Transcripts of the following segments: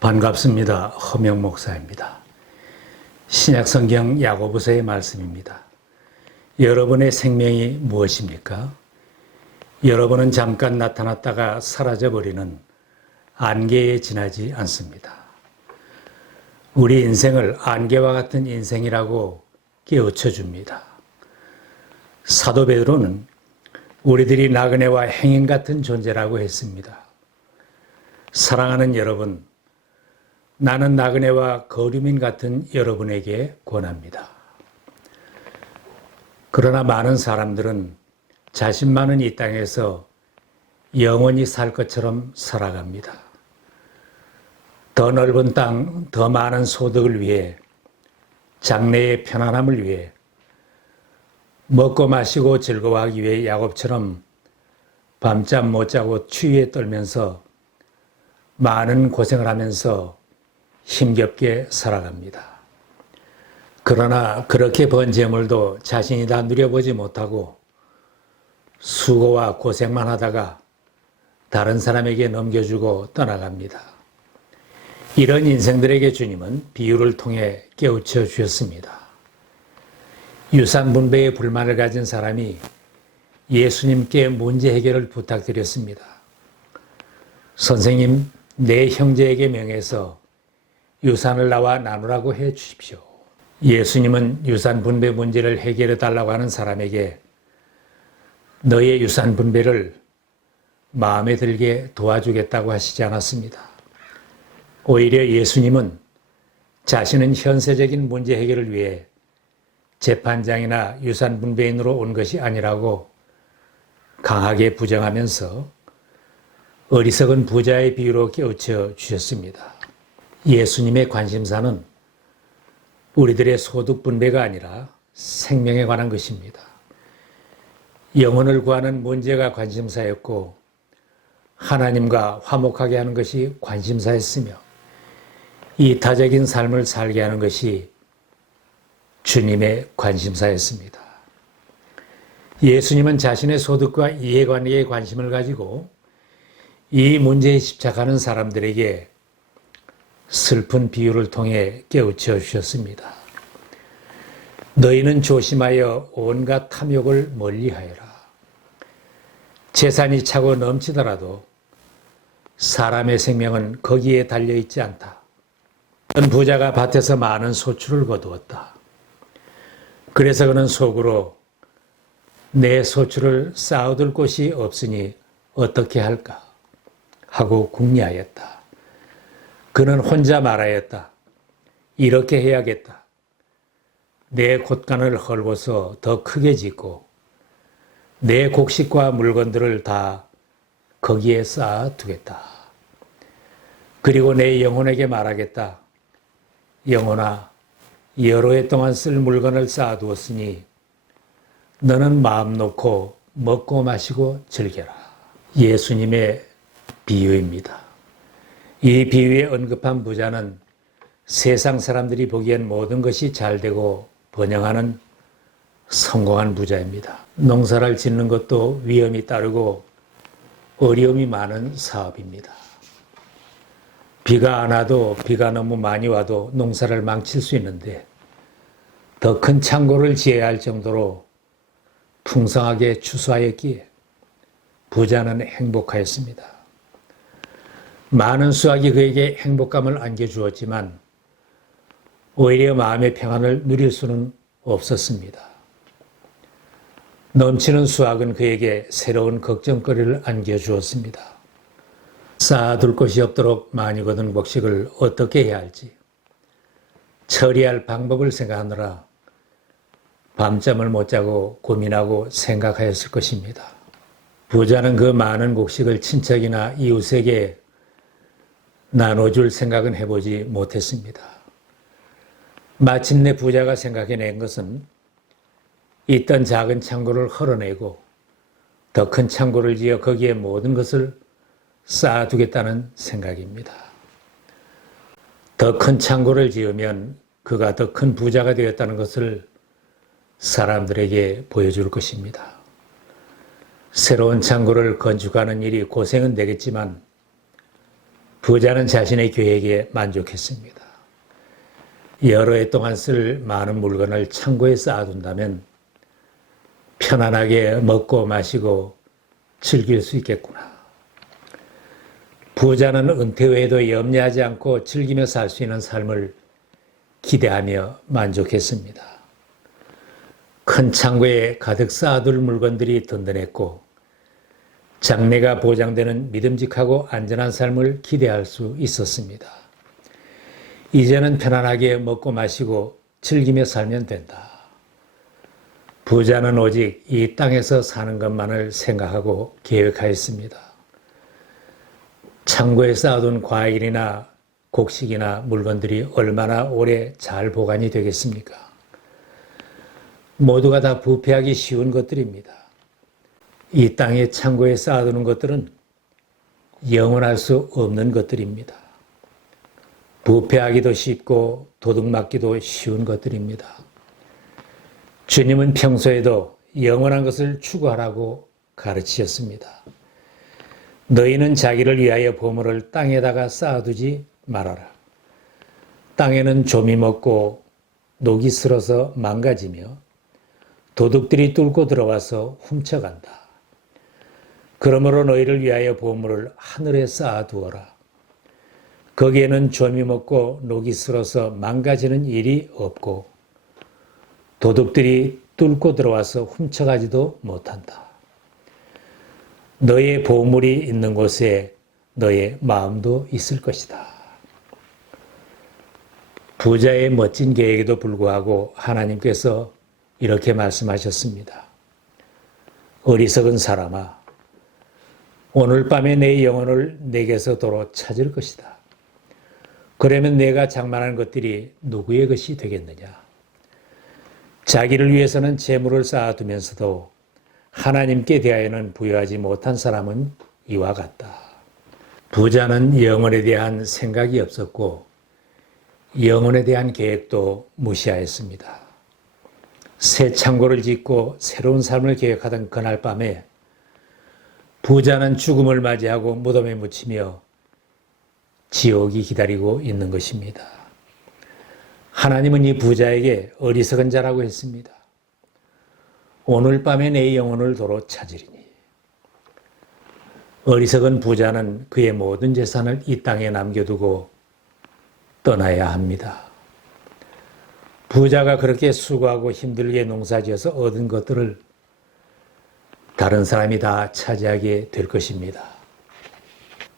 반갑습니다. 허명 목사입니다. 신약성경 야고보서의 말씀입니다. 여러분의 생명이 무엇입니까? 여러분은 잠깐 나타났다가 사라져버리는 안개에 지나지 않습니다. 우리 인생을 안개와 같은 인생이라고 깨우쳐 줍니다. 사도 베드로는 우리들이 나그네와 행인 같은 존재라고 했습니다. 사랑하는 여러분, 나는 나그네와 거류민 같은 여러분에게 권합니다. 그러나 많은 사람들은 자신만은 이 땅에서 영원히 살 것처럼 살아갑니다. 더 넓은 땅, 더 많은 소득을 위해, 장래의 편안함을 위해, 먹고 마시고 즐거워하기 위해 야곱처럼 밤잠 못 자고 추위에 떨면서 많은 고생을 하면서 힘겹게 살아갑니다. 그러나 그렇게 번 재물도 자신이 다 누려보지 못하고 수고와 고생만 하다가 다른 사람에게 넘겨주고 떠나갑니다. 이런 인생들에게 주님은 비유를 통해 깨우쳐 주셨습니다. 유산 분배에 불만을 가진 사람이 예수님께 문제 해결을 부탁드렸습니다. 선생님, 내 형제에게 명해서 유산을 나와 나누라고 해 주십시오. 예수님은 유산 분배 문제를 해결해 달라고 하는 사람에게 너의 유산 분배를 마음에 들게 도와주겠다고 하시지 않았습니다. 오히려 예수님은 자신은 현세적인 문제 해결을 위해 재판장이나 유산 분배인으로 온 것이 아니라고 강하게 부정하면서 어리석은 부자의 비유로 깨우쳐 주셨습니다. 예수님의 관심사는 우리들의 소득 분배가 아니라 생명에 관한 것입니다. 영혼을 구하는 문제가 관심사였고 하나님과 화목하게 하는 것이 관심사였으며 이타적인 삶을 살게 하는 것이 주님의 관심사였습니다. 예수님은 자신의 소득과 이해관계에 관심을 가지고 이 문제에 집착하는 사람들에게 슬픈 비유를 통해 깨우쳐 주셨습니다. 너희는 조심하여 온갖 탐욕을 멀리하여라. 재산이 차고 넘치더라도 사람의 생명은 거기에 달려있지 않다. 어떤 부자가 밭에서 많은 소출을 거두었다. 그래서 그는 속으로 내 소출을 쌓아둘 곳이 없으니 어떻게 할까 하고 궁리하였다. 그는 혼자 말하였다. 이렇게 해야겠다. 내 곳간을 헐고서 더 크게 짓고 내 곡식과 물건들을 다 거기에 쌓아두겠다. 그리고 내 영혼에게 말하겠다. 영혼아, 여러 해 동안 쓸 물건을 쌓아두었으니 너는 마음 놓고 먹고 마시고 즐겨라. 예수님의 비유입니다. 이 비유에 언급한 부자는 세상 사람들이 보기엔 모든 것이 잘되고 번영하는 성공한 부자입니다. 농사를 짓는 것도 위험이 따르고 어려움이 많은 사업입니다. 비가 안 와도 비가 너무 많이 와도 농사를 망칠 수 있는데 더 큰 창고를 지어야 할 정도로 풍성하게 추수하였기에 부자는 행복하였습니다. 많은 수확이 그에게 행복감을 안겨주었지만 오히려 마음의 평안을 누릴 수는 없었습니다. 넘치는 수확은 그에게 새로운 걱정거리를 안겨주었습니다. 쌓아둘 곳이 없도록 많이 거둔 곡식을 어떻게 해야 할지 처리할 방법을 생각하느라 밤잠을 못 자고 고민하고 생각하였을 것입니다. 부자는 그 많은 곡식을 친척이나 이웃에게 나눠줄 생각은 해보지 못했습니다. 마침내 부자가 생각해낸 것은 있던 작은 창고를 헐어내고 더 큰 창고를 지어 거기에 모든 것을 쌓아두겠다는 생각입니다. 더 큰 창고를 지으면 그가 더 큰 부자가 되었다는 것을 사람들에게 보여줄 것입니다. 새로운 창고를 건축하는 일이 고생은 되겠지만 부자는 자신의 계획에 만족했습니다. 여러 해 동안 쓸 많은 물건을 창고에 쌓아둔다면 편안하게 먹고 마시고 즐길 수 있겠구나. 부자는 은퇴 후에도 염려하지 않고 즐기며 살 수 있는 삶을 기대하며 만족했습니다. 큰 창고에 가득 쌓아둘 물건들이 든든했고 장래가 보장되는 믿음직하고 안전한 삶을 기대할 수 있었습니다. 이제는 편안하게 먹고 마시고 즐기며 살면 된다. 부자는 오직 이 땅에서 사는 것만을 생각하고 계획하였습니다. 창고에 쌓아둔 과일이나 곡식이나 물건들이 얼마나 오래 잘 보관이 되겠습니까? 모두가 다 부패하기 쉬운 것들입니다. 이 땅의 창고에 쌓아두는 것들은 영원할 수 없는 것들입니다. 부패하기도 쉽고 도둑맞기도 쉬운 것들입니다. 주님은 평소에도 영원한 것을 추구하라고 가르치셨습니다. 너희는 자기를 위하여 보물을 땅에다가 쌓아두지 말아라. 땅에는 좀이 먹고 녹이 슬어서 망가지며 도둑들이 뚫고 들어와서 훔쳐간다. 그러므로 너희를 위하여 보물을 하늘에 쌓아두어라. 거기에는 좀이 먹고 녹이 슬어서 망가지는 일이 없고 도둑들이 뚫고 들어와서 훔쳐가지도 못한다. 너의 보물이 있는 곳에 너의 마음도 있을 것이다. 부자의 멋진 계획에도 불구하고 하나님께서 이렇게 말씀하셨습니다. 어리석은 사람아, 오늘 밤에 내 영혼을 내게서 도로 찾을 것이다. 그러면 내가 장만한 것들이 누구의 것이 되겠느냐? 자기를 위해서는 재물을 쌓아두면서도 하나님께 대하여는 부여하지 못한 사람은 이와 같다. 부자는 영혼에 대한 생각이 없었고 영혼에 대한 계획도 무시하였습니다. 새 창고를 짓고 새로운 삶을 계획하던 그날 밤에 부자는 죽음을 맞이하고 무덤에 묻히며 지옥이 기다리고 있는 것입니다. 하나님은 이 부자에게 어리석은 자라고 했습니다. 오늘 밤에 내 영혼을 도로 찾으리니. 어리석은 부자는 그의 모든 재산을 이 땅에 남겨두고 떠나야 합니다. 부자가 그렇게 수고하고 힘들게 농사지어서 얻은 것들을 다른 사람이 다 차지하게 될 것입니다.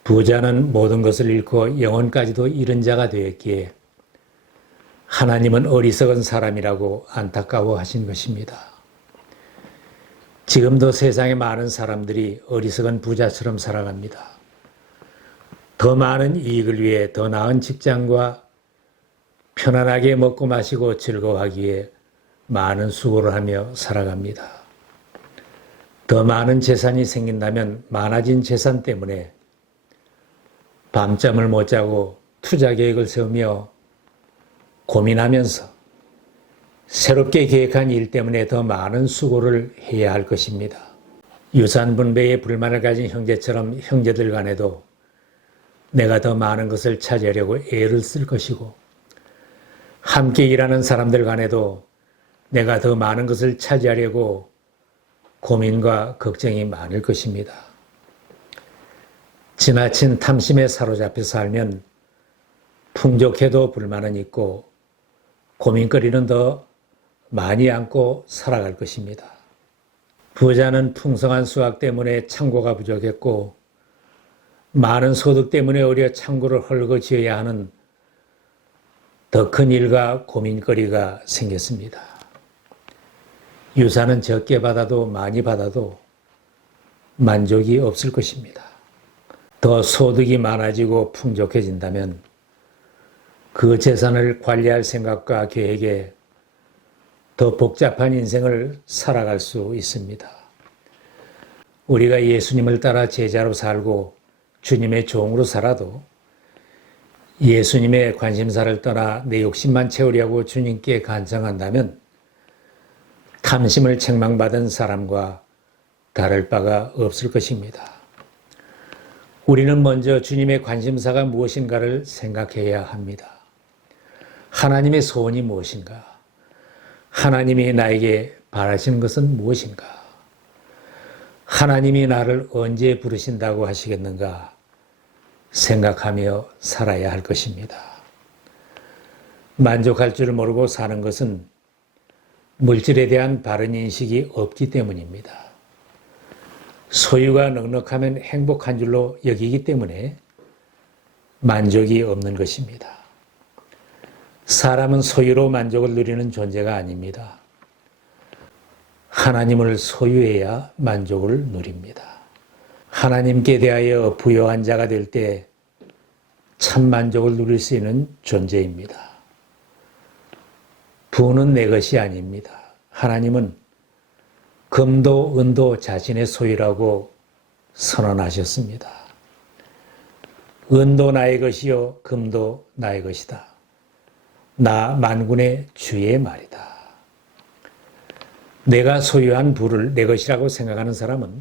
부자는 모든 것을 잃고 영혼까지도 잃은 자가 되었기에 하나님은 어리석은 사람이라고 안타까워하신 것입니다. 지금도 세상에 많은 사람들이 어리석은 부자처럼 살아갑니다. 더 많은 이익을 위해 더 나은 직장과 편안하게 먹고 마시고 즐거워하기 위해 많은 수고를 하며 살아갑니다. 더 많은 재산이 생긴다면 많아진 재산 때문에 밤잠을 못 자고 투자 계획을 세우며 고민하면서 새롭게 계획한 일 때문에 더 많은 수고를 해야 할 것입니다. 유산 분배에 불만을 가진 형제처럼 형제들 간에도 내가 더 많은 것을 차지하려고 애를 쓸 것이고 함께 일하는 사람들 간에도 내가 더 많은 것을 차지하려고 고민과 걱정이 많을 것입니다. 지나친 탐심에 사로잡혀 살면 풍족해도 불만은 있고 고민거리는 더 많이 안고 살아갈 것입니다. 부자는 풍성한 수확 때문에 창고가 부족했고 많은 소득 때문에 오히려 창고를 헐거지어야 하는 더 큰 일과 고민거리가 생겼습니다. 유산은 적게 받아도 많이 받아도 만족이 없을 것입니다. 더 소득이 많아지고 풍족해진다면 그 재산을 관리할 생각과 계획에 더 복잡한 인생을 살아갈 수 있습니다. 우리가 예수님을 따라 제자로 살고 주님의 종으로 살아도 예수님의 관심사를 떠나 내 욕심만 채우려고 주님께 간청한다면 탐심을 책망받은 사람과 다를 바가 없을 것입니다. 우리는 먼저 주님의 관심사가 무엇인가를 생각해야 합니다. 하나님의 소원이 무엇인가? 하나님이 나에게 바라시는 것은 무엇인가? 하나님이 나를 언제 부르신다고 하시겠는가? 생각하며 살아야 할 것입니다. 만족할 줄 모르고 사는 것은 물질에 대한 바른 인식이 없기 때문입니다. 소유가 넉넉하면 행복한 줄로 여기기 때문에 만족이 없는 것입니다. 사람은 소유로 만족을 누리는 존재가 아닙니다. 하나님을 소유해야 만족을 누립니다. 하나님께 대하여 부요한 자가 될 때 참 만족을 누릴 수 있는 존재입니다. 부는 내 것이 아닙니다. 하나님은 금도 은도 자신의 소유라고 선언하셨습니다. 은도 나의 것이요 금도 나의 것이다. 나 만군의 주의 말이다. 내가 소유한 부를 내 것이라고 생각하는 사람은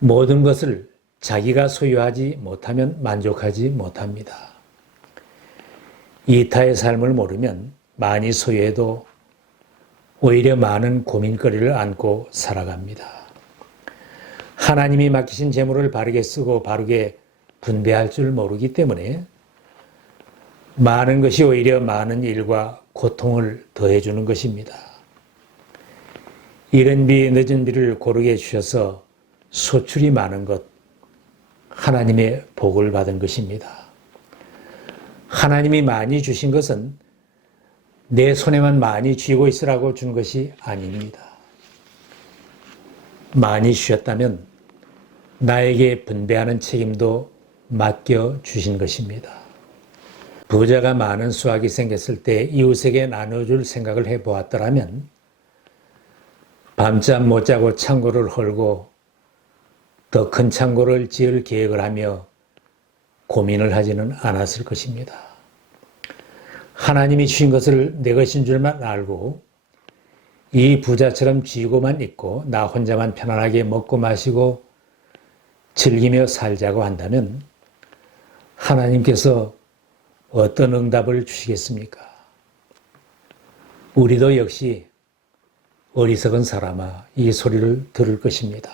모든 것을 자기가 소유하지 못하면 만족하지 못합니다. 이타의 삶을 모르면 많이 소유해도 오히려 많은 고민거리를 안고 살아갑니다. 하나님이 맡기신 재물을 바르게 쓰고 바르게 분배할 줄 모르기 때문에 많은 것이 오히려 많은 일과 고통을 더해주는 것입니다. 이른 비 늦은 비를 고르게 해주셔서 소출이 많은 것, 하나님의 복을 받은 것입니다. 하나님이 많이 주신 것은 내 손에만 많이 쥐고 있으라고 준 것이 아닙니다. 많이 주셨다면 나에게 분배하는 책임도 맡겨 주신 것입니다. 부자가 많은 수확이 생겼을 때 이웃에게 나눠줄 생각을 해보았더라면 밤잠 못 자고 창고를 헐고 더 큰 창고를 지을 계획을 하며 고민을 하지는 않았을 것입니다. 하나님이 주신 것을 내 것인 줄만 알고 이 부자처럼 쥐고만 있고 나 혼자만 편안하게 먹고 마시고 즐기며 살자고 한다면 하나님께서 어떤 응답을 주시겠습니까? 우리도 역시 어리석은 사람아 이 소리를 들을 것입니다.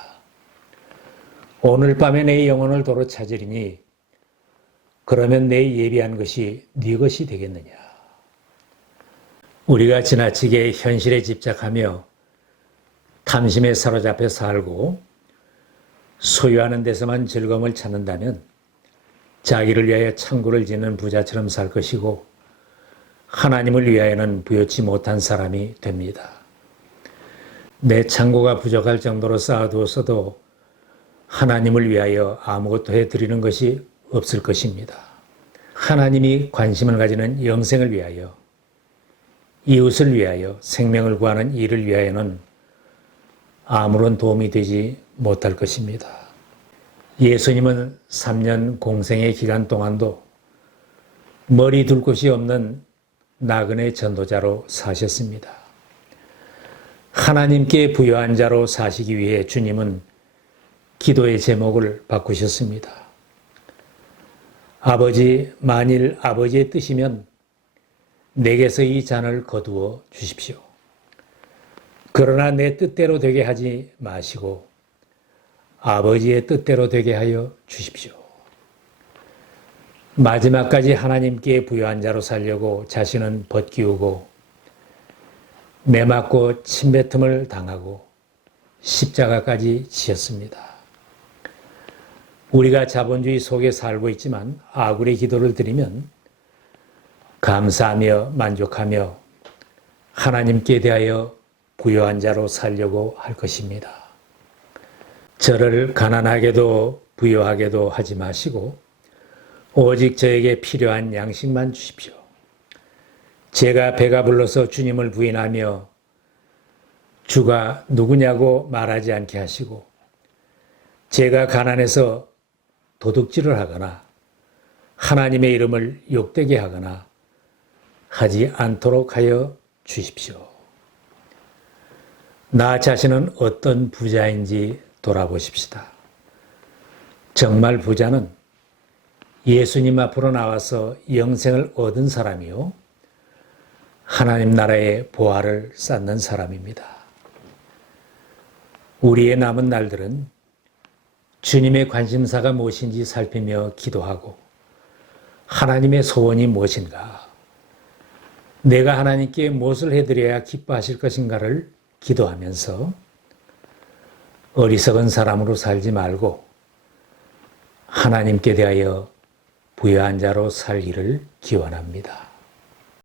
오늘 밤에 내 영혼을 도로 찾으리니 그러면 내 예비한 것이 네 것이 되겠느냐. 우리가 지나치게 현실에 집착하며 탐심에 사로잡혀 살고 소유하는 데서만 즐거움을 찾는다면 자기를 위하여 창고를 짓는 부자처럼 살 것이고 하나님을 위하여는 부요치 못한 사람이 됩니다. 내 창고가 부족할 정도로 쌓아두었어도 하나님을 위하여 아무것도 해드리는 것이 없을 것입니다. 하나님이 관심을 가지는 영생을 위하여, 이웃을 위하여, 생명을 구하는 일을 위하여는 아무런 도움이 되지 못할 것입니다. 예수님은 3년 공생의 기간 동안도 머리 둘 곳이 없는 나그네 전도자로 사셨습니다. 하나님께 부요한 자로 사시기 위해 주님은 기도의 제목을 바꾸셨습니다. 아버지, 만일 아버지의 뜻이면 내게서 이 잔을 거두어 주십시오. 그러나 내 뜻대로 되게 하지 마시고 아버지의 뜻대로 되게 하여 주십시오. 마지막까지 하나님께 부요한 자로 살려고 자신은 벗기우고 매맞고 침뱉음을 당하고 십자가까지 지었습니다. 우리가 자본주의 속에 살고 있지만 아굴의 기도를 드리면 감사하며 만족하며 하나님께 대하여 부요한 자로 살려고 할 것입니다. 저를 가난하게도 부요하게도 하지 마시고 오직 저에게 필요한 양식만 주십시오. 제가 배가 불러서 주님을 부인하며 주가 누구냐고 말하지 않게 하시고 제가 가난해서 도둑질을 하거나 하나님의 이름을 욕되게 하거나 하지 않도록 하여 주십시오. 나 자신은 어떤 부자인지 돌아보십시다. 정말 부자는 예수님 앞으로 나와서 영생을 얻은 사람이요, 하나님 나라의 보화를 쌓는 사람입니다. 우리의 남은 날들은 주님의 관심사가 무엇인지 살피며 기도하고 하나님의 소원이 무엇인가, 내가 하나님께 무엇을 해드려야 기뻐하실 것인가를 기도하면서 어리석은 사람으로 살지 말고 하나님께 대하여 부유한 자로 살기를 기원합니다.